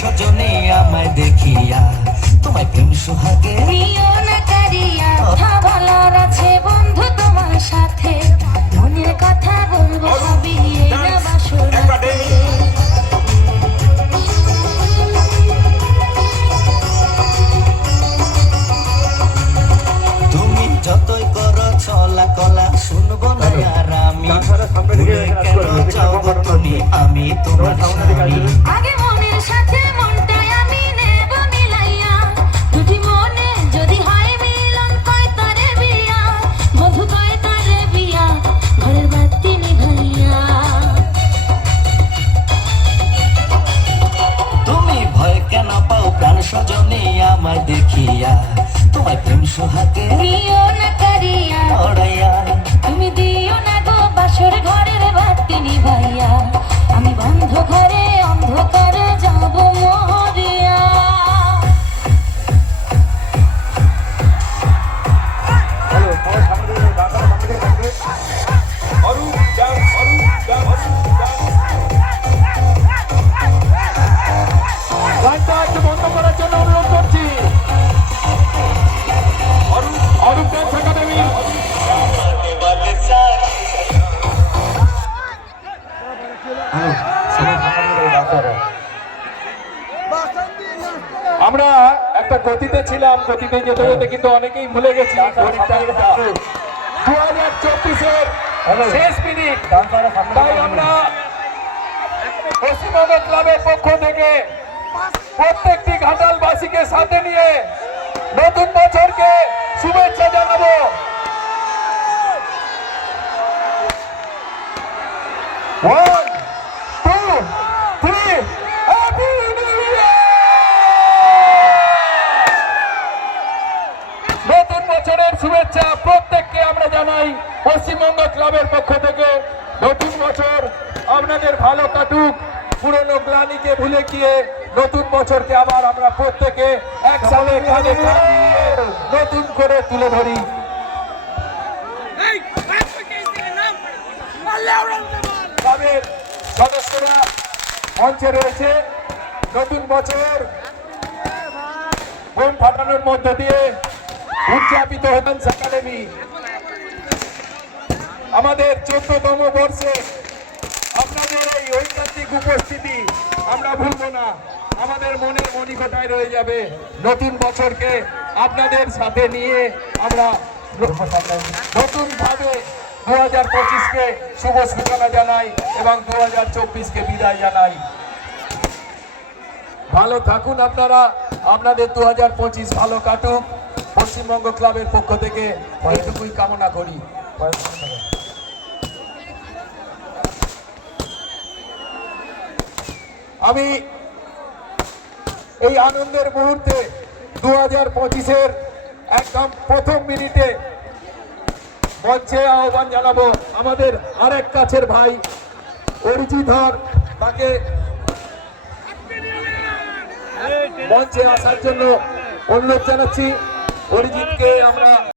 সজনে আমায় দেখিয়া তোমায় প্রেম সোহাগে নিও না কারিয়া কথা বলার আছে বন্ধু তোমার সাথে মনের কথা বলবো সবই এই না বাসরাতে তুমি যতই করো চলা কলা শুনবো না আর আমি কেন যাও গো তুমি আমি তোমার স্বামী আগে মনের সাথে মনটাই আমি নেব মিলাইয়া দুটি মনে যদি হয় মিলন কয় তারে বিয়া বধু কয় তারে বিয়া ঘরের বাতি নিভাইয়া তুমি ভয় কেন পাও প্রাণ সজনে আমায় দেখিয়া তোমায় প্রেম সোহাগে নিও না কারিয়া ওড়াইয়া তুমি দিও না গো বাসর ঘরের বাতি নিভাইয়া আমি বন্ধ ঘরে অন্ধকারে যাব মরিয়া গানটা একটু বন্ধ করার জন্য অনুরোধ করছি। অরূপ ডান্স একাডেমি আমরা একটা গতিতে ছিলাম, গতিতে যেতে যেতে কিন্তু অনেকেই ভুলে গেছি 2024-এর শেষ মিনিট। তাই আমরা পশ্চিমবঙ্গ ক্লাবের পক্ষ থেকে প্রত্যেকটি ঘাটালবাসীকে সাথে নিয়ে নতুন বছরকে শুভেচ্ছা জানাবো। One, two, three, Happy New Year! নতুন বছরের শুভেচ্ছা প্রত্যেককে আমরা জানাই পশ্চিমবঙ্গ ক্লাবের পক্ষ থেকে। নতুন বছর আপনাদের ভালো কাটুক, পুরনো গ্লানিকে ভুলে গিয়ে নতুন বছরকে আবার আমরা প্রত্যেকে একসাথে কাঁধে কাঁধ মিলিয়ে নতুন করে তুলে ধরি। ক্লাবের সদস্যরা মঞ্চে রয়েছে। নতুন বছর বোম ফাটানোর মধ্য দিয়ে উদযাপিত হতেন একাডেমি। আমাদের 14তম বর্ষে আপনাদের এই ঐকান্তিক উপস্থিতি আমরা ভুলবো না, আমাদের মনের মনিকটায় রয়ে যাবে। নতুন বছরকে আপনাদের সাথে নিয়ে আমরা নতুন ভাবে 2025-কে শুভ সূচনা জানাই এবং 2024-কে বিদায় জানাই। ভালো থাকুন আপনারা, আপনাদের 2025 ভালো কাটুক। পশ্চিমবঙ্গ ক্লাবের পক্ষ থেকে এইটুকুই কামনা করি। আমি এই আনন্দের মুহূর্তে 2025-এর একদম প্রথম মিনিটে মঞ্চে আহ্বান জানাবো আমাদের আরেক কাছের ভাই অরিজিৎ হর, তাকে মঞ্চে আসার জন্য অনুরোধ জানাচ্ছি। অরিজিৎকে আমরা